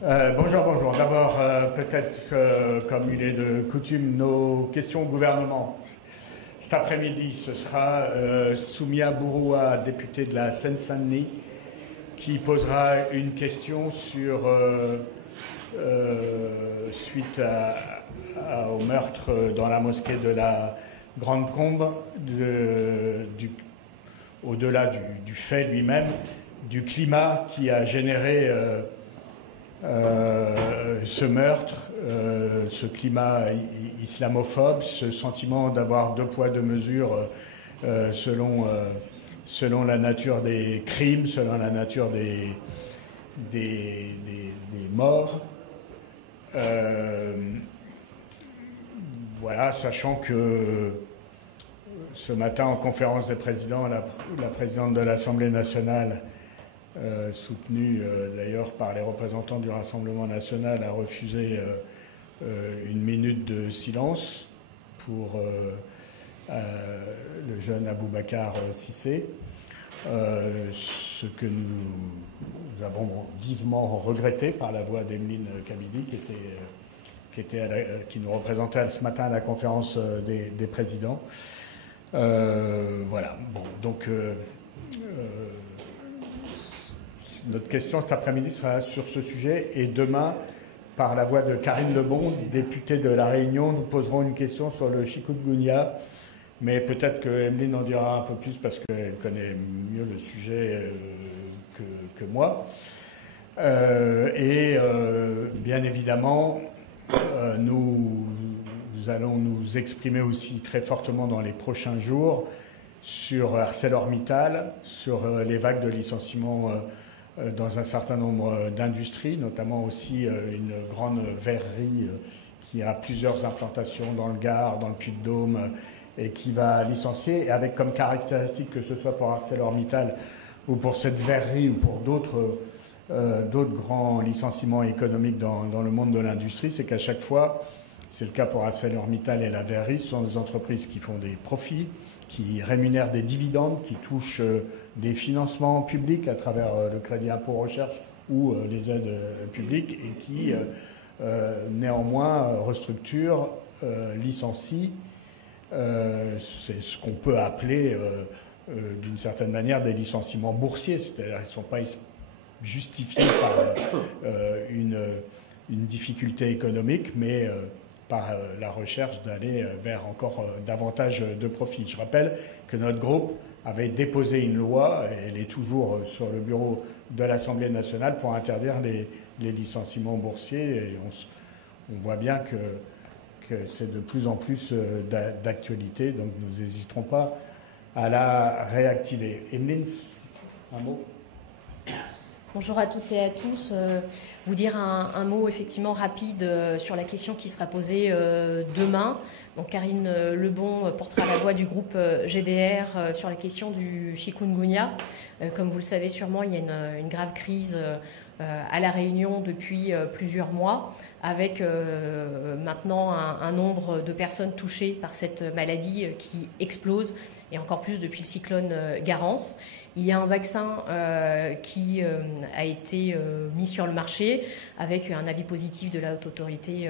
Bonjour, bonjour. D'abord, peut-être comme il est de coutume, nos questions au gouvernement. Cet après-midi, ce sera Soumia Bouroua, députée de la Seine-Saint-Denis, qui posera une question sur, suite au meurtre dans la mosquée de la Grande Combe, au-delà du fait lui-même, du climat qui a généré ce meurtre, ce climat islamophobe, ce sentiment d'avoir deux poids, deux mesures selon la nature des crimes, selon la nature des morts. Voilà, sachant que ce matin, en conférence des présidents, la présidente de l'Assemblée nationale, soutenue d'ailleurs par les représentants du Rassemblement national, a refusé une minute de silence pour le jeune Aboubacar Cissé, ce que nous avons vivement regretté par la voix d'Emeline Kabidi, qui nous représentait ce matin à la conférence des présidents. Voilà. Bon, donc notre question cet après-midi sera sur ce sujet, et demain, par la voix de Karine Lebon, députée de La Réunion, nous poserons une question sur le chikungunya, mais peut-être que Emeline en dira un peu plus parce qu'elle connaît mieux le sujet que moi. Bien évidemment, nous allons nous exprimer aussi très fortement dans les prochains jours sur ArcelorMittal, sur les vagues de licenciements dans un certain nombre d'industries, notamment aussi une grande verrerie qui a plusieurs implantations dans le Gard, dans le Puy-de-Dôme, et qui va licencier, avec comme caractéristique, que ce soit pour ArcelorMittal ou pour cette verrerie ou pour d'autres grands licenciements économiques dans le monde de l'industrie, c'est qu'à chaque fois, c'est le cas pour ArcelorMittal et la verrerie, ce sont des entreprises qui font des profits, qui rémunèrent des dividendes, qui touchent des financements publics à travers le crédit impôt recherche ou les aides publiques, et qui néanmoins restructurent, licencient. C'est ce qu'on peut appeler d'une certaine manière des licenciements boursiers, c'est-à-dire qu'ils ne sont pas justifiés par une difficulté économique, mais par la recherche d'aller vers encore davantage de profit. Je rappelle que notre groupe avait déposé une loi, et elle est toujours sur le bureau de l'Assemblée nationale, pour interdire les licenciements boursiers, et on voit bien que c'est de plus en plus d'actualité, donc nous n'hésiterons pas à la réactiver. Emeline, un mot ? Bonjour à toutes et à tous. Vous dire un mot effectivement rapide sur la question qui sera posée demain. Donc Karine Lebon portera la voix du groupe GDR sur la question du chikungunya. Comme vous le savez sûrement, il y a une grave crise à La Réunion depuis plusieurs mois, avec maintenant un nombre de personnes touchées par cette maladie qui explose, et encore plus depuis le cyclone Garance. Il y a un vaccin qui a été mis sur le marché avec un avis positif de la Haute Autorité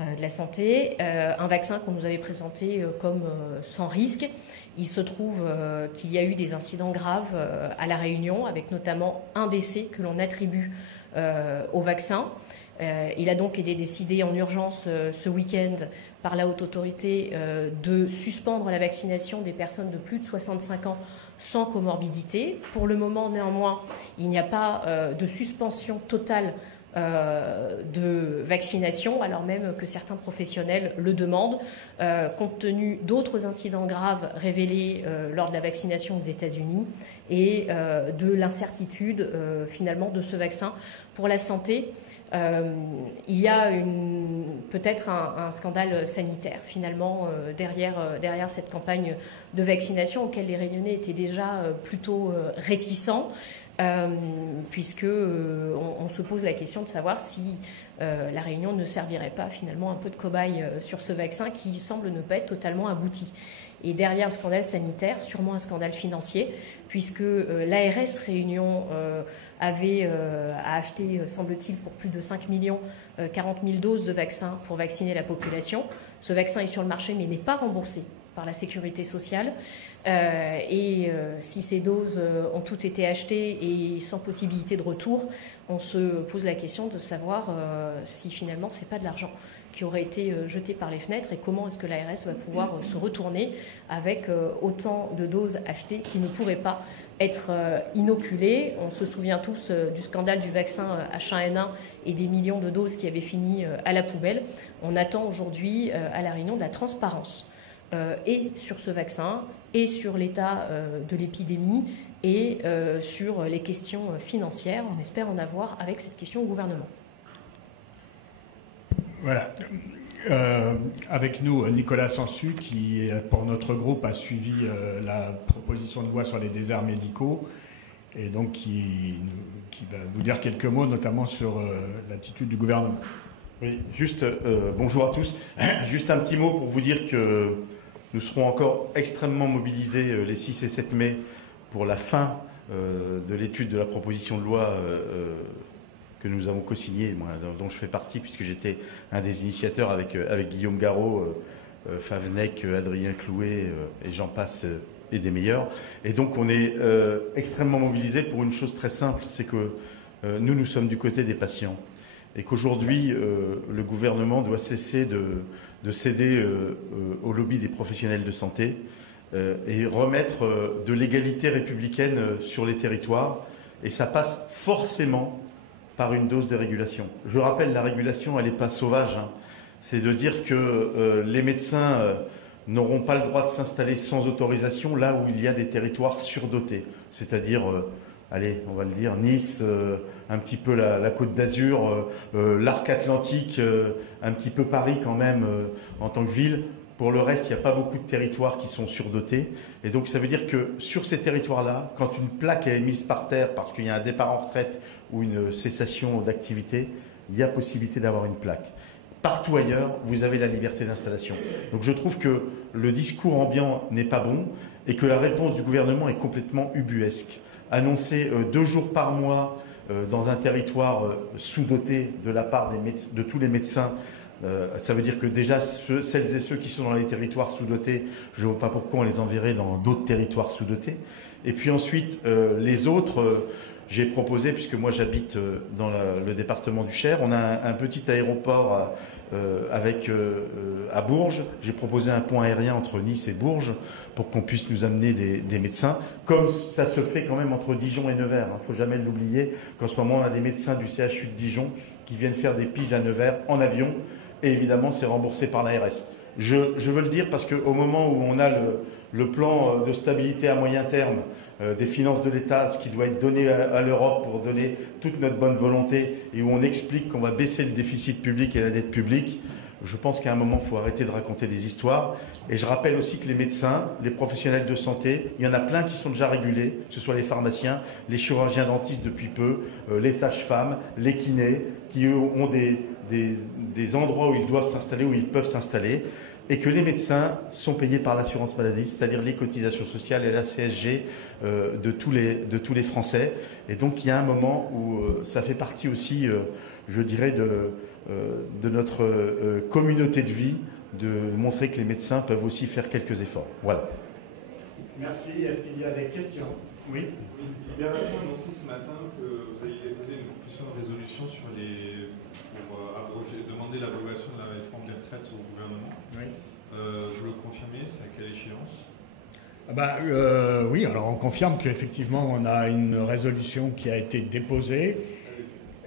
de la Santé. Un vaccin qu'on nous avait présenté comme sans risque. Il se trouve qu'il y a eu des incidents graves à La Réunion, avec notamment un décès que l'on attribue au vaccin. Il a donc été décidé en urgence ce week-end par la Haute Autorité de suspendre la vaccination des personnes de plus de 65 ans sans comorbidité. Pour le moment, néanmoins, il n'y a pas de suspension totale de vaccination, alors même que certains professionnels le demandent, compte tenu d'autres incidents graves révélés lors de la vaccination aux États-Unis et de l'incertitude finalement de ce vaccin pour la santé. Il y a peut-être un scandale sanitaire finalement derrière cette campagne de vaccination auquel les Réunionnais étaient déjà plutôt réticents, puisque on se pose la question de savoir si la Réunion ne servirait pas finalement un peu de cobaye sur ce vaccin qui semble ne pas être totalement abouti. Et derrière le scandale sanitaire, sûrement un scandale financier, puisque l'ARS Réunion avait a acheté, semble-t-il, pour plus de 5 millions, 40 000 doses de vaccins pour vacciner la population. Ce vaccin est sur le marché mais n'est pas remboursé par la sécurité sociale. Si ces doses ont toutes été achetées et sans possibilité de retour, on se pose la question de savoir si finalement ce n'est pas de l'argent qui aurait été jeté par les fenêtres et comment est-ce que l'ARS va pouvoir se retourner avec autant de doses achetées qui ne pourraient pas être inoculées. On se souvient tous du scandale du vaccin H1N1 et des millions de doses qui avaient fini à la poubelle. On attend aujourd'hui à La Réunion de la transparence et sur ce vaccin et sur l'état de l'épidémie et sur les questions financières. On espère en avoir avec cette question au gouvernement. Voilà. Avec nous, Nicolas Sansu, qui, pour notre groupe, a suivi la proposition de loi sur les déserts médicaux et donc qui va vous dire quelques mots, notamment sur l'attitude du gouvernement. Oui, juste, bonjour à tous. Juste un petit mot pour vous dire que nous serons encore extrêmement mobilisés les 6 et 7 mai pour la fin de l'étude de la proposition de loi que nous avons co-signé, dont je fais partie, puisque j'étais un des initiateurs avec Guillaume Garot, Favnec, Adrien Clouet, et j'en passe, et des meilleurs. Et donc on est extrêmement mobilisés pour une chose très simple, c'est que nous sommes du côté des patients. Et qu'aujourd'hui, le gouvernement doit cesser de céder au lobby des professionnels de santé et remettre de l'égalité républicaine sur les territoires. Et ça passe forcément par une dose de régulation. Je rappelle, la régulation, elle n'est pas sauvage. Hein. C'est de dire que les médecins n'auront pas le droit de s'installer sans autorisation là où il y a des territoires surdotés. C'est-à-dire, allez, on va le dire, Nice, un petit peu la Côte d'Azur, l'arc atlantique, un petit peu Paris quand même en tant que ville. Pour le reste, il n'y a pas beaucoup de territoires qui sont surdotés. Et donc, ça veut dire que sur ces territoires-là, quand une plaque est mise par terre parce qu'il y a un départ en retraite ou une cessation d'activité, il y a possibilité d'avoir une plaque. Partout ailleurs, vous avez la liberté d'installation. Donc, je trouve que le discours ambiant n'est pas bon et que la réponse du gouvernement est complètement ubuesque. Annoncer 2 jours par mois dans un territoire sous-doté de la part de tous les médecins, ça veut dire que déjà, celles et ceux qui sont dans les territoires sous-dotés, je ne vois pas pourquoi on les enverrait dans d'autres territoires sous-dotés. Et puis ensuite, les autres, j'ai proposé, puisque moi j'habite dans le département du Cher, on a un petit aéroport à Bourges. J'ai proposé un pont aérien entre Nice et Bourges pour qu'on puisse nous amener des médecins, comme ça se fait quand même entre Dijon et Nevers. Il ne faut jamais l'oublier qu'en ce moment, on a des médecins du CHU de Dijon qui viennent faire des piges à Nevers en avion. Et évidemment, c'est remboursé par l'ARS. Je veux le dire parce qu'au moment où on a le plan de stabilité à moyen terme des finances de l'État, ce qui doit être donné à l'Europe pour donner toute notre bonne volonté, et où on explique qu'on va baisser le déficit public et la dette publique, je pense qu'à un moment, il faut arrêter de raconter des histoires. Et je rappelle aussi que les médecins, les professionnels de santé, il y en a plein qui sont déjà régulés, que ce soit les pharmaciens, les chirurgiens dentistes depuis peu, les sages-femmes, les kinés, qui eux ont des endroits où ils doivent s'installer, où ils peuvent s'installer, et que les médecins sont payés par l'assurance maladie, c'est-à-dire les cotisations sociales et la CSG de tous les Français. Et donc il y a un moment où ça fait partie aussi, je dirais, de notre communauté de vie, de montrer que les médecins peuvent aussi faire quelques efforts. Voilà. Merci. Est-ce qu'il y a des questions? Oui. Il y a annoncé ce matin que vous aviez déposé une proposition de résolution pour demander l'abrogation de la réforme des retraites au gouvernement. Oui. Vous le confirmez? C'est à quelle échéance? Oui, alors on confirme qu'effectivement on a une résolution qui a été déposée.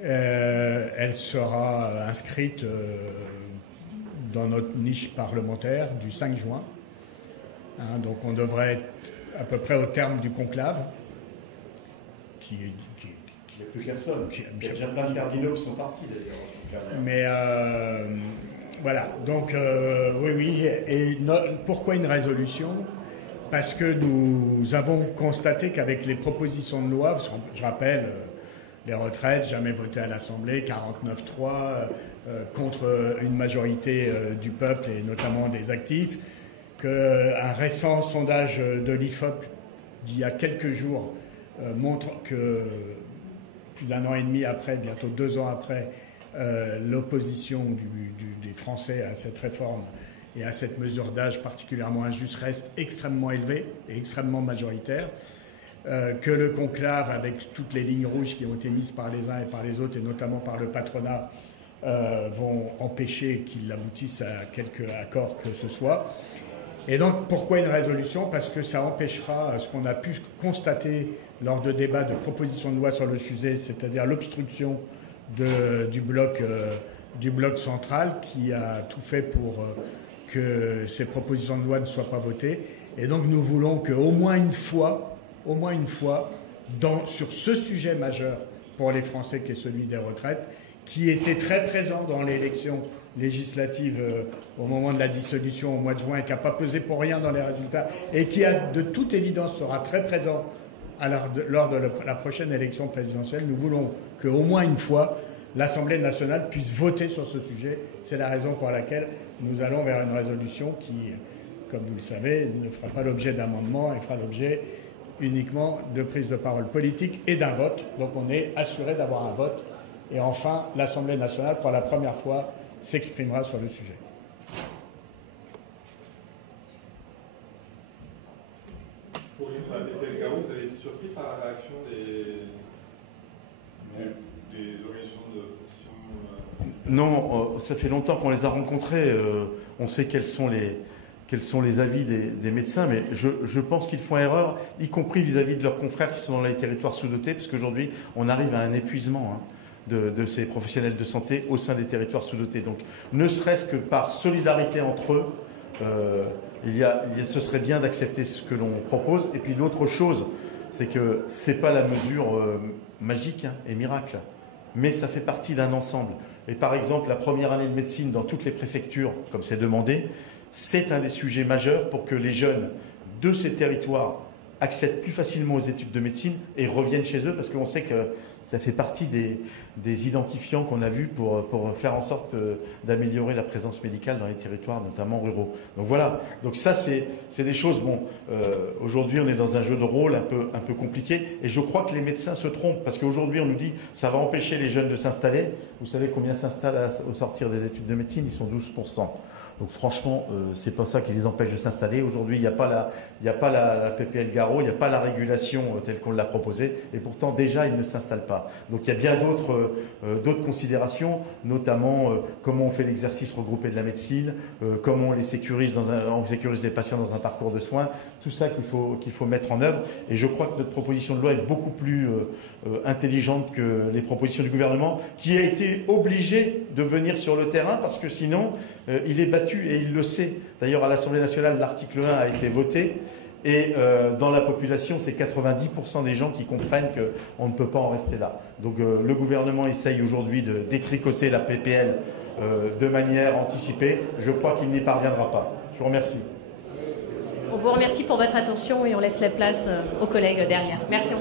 Elle sera inscrite dans notre niche parlementaire du 5 juin. Donc on devrait être à peu près au terme du conclave. Il n'y a plus personne. Il y a déjà plein de cardinaux qui sont partis d'ailleurs. Mais voilà, donc oui. Et pourquoi une résolution? Parce que nous avons constaté qu'avec les propositions de loi, je rappelle, les retraites, jamais votées à l'Assemblée, 49-3, contre une majorité du peuple et notamment des actifs, qu'un récent sondage de l'IFOP d'il y a quelques jours montre que plus d'1 an et demi après, bientôt 2 ans après, l'opposition des Français à cette réforme et à cette mesure d'âge particulièrement injuste reste extrêmement élevée et extrêmement majoritaire, que le conclave, avec toutes les lignes rouges qui ont été mises par les uns et par les autres, et notamment par le patronat, vont empêcher qu'il aboutisse à quelque accord que ce soit. Et donc, pourquoi une résolution? Parce que ça empêchera ce qu'on a pu constater lors de débats de propositions de loi sur le sujet, c'est-à-dire l'obstruction du bloc central qui a tout fait pour que ces propositions de loi ne soient pas votées. Et donc, nous voulons qu'au moins une fois, sur ce sujet majeur pour les Français qui est celui des retraites, qui était très présent dans l'élection législative au moment de la dissolution au mois de juin et qui n'a pas pesé pour rien dans les résultats et qui, de toute évidence, sera très présent lors de la prochaine élection présidentielle. Nous voulons qu'au moins une fois, l'Assemblée nationale puisse voter sur ce sujet. C'est la raison pour laquelle nous allons vers une résolution qui, comme vous le savez, ne fera pas l'objet d'amendements et fera l'objet uniquement de prise de parole politique et d'un vote. Donc on est assuré d'avoir un vote. Et enfin, l'Assemblée nationale, pour la première fois, s'exprimera sur le sujet. Pour une fois, avec Garou, vous avez été surpris par la réaction des organisations de profession Non, ça fait longtemps qu'on les a rencontrés. On sait quels sont les avis des médecins, mais je pense qu'ils font erreur, y compris vis-à-vis de leurs confrères qui sont dans les territoires sous-dotés, parce qu'aujourd'hui, on arrive à un épuisement de ces professionnels de santé au sein des territoires sous-dotés. Donc, ne serait-ce que par solidarité entre eux, ce serait bien d'accepter ce que l'on propose. Et puis l'autre chose, c'est que c'est pas la mesure magique et miracle, mais ça fait partie d'un ensemble. Et par exemple, la première année de médecine dans toutes les préfectures, comme c'est demandé, c'est un des sujets majeurs pour que les jeunes de ces territoires accèdent plus facilement aux études de médecine et reviennent chez eux, parce qu'on sait que ça fait partie des identifiants qu'on a vus pour faire en sorte d'améliorer la présence médicale dans les territoires, notamment ruraux. Donc voilà, donc ça c'est des choses, aujourd'hui on est dans un jeu de rôle un peu compliqué, et je crois que les médecins se trompent, parce qu'aujourd'hui on nous dit ça va empêcher les jeunes de s'installer. Vous savez combien s'installent au sortir des études de médecine? Ils sont 12%. Donc franchement, c'est pas ça qui les empêche de s'installer. Aujourd'hui, il n'y a pas la PPL Garot, il n'y a pas la régulation telle qu'on l'a proposée, et pourtant déjà ils ne s'installent pas. Donc il y a bien d'autres considérations, notamment comment on fait l'exercice regroupé de la médecine, comment on sécurise les patients dans un parcours de soins, tout ça qu'il faut mettre en œuvre. Et je crois que notre proposition de loi est beaucoup plus intelligente que les propositions du gouvernement, qui a été obligé de venir sur le terrain, parce que sinon il est battu, et il le sait. D'ailleurs, à l'Assemblée nationale, l'article 1 a été voté, et dans la population, c'est 90% des gens qui comprennent qu'on ne peut pas en rester là. Donc le gouvernement essaye aujourd'hui de détricoter la PPL de manière anticipée. Je crois qu'il n'y parviendra pas. Je vous remercie. On vous remercie pour votre attention et on laisse la place aux collègues derrière. Merci.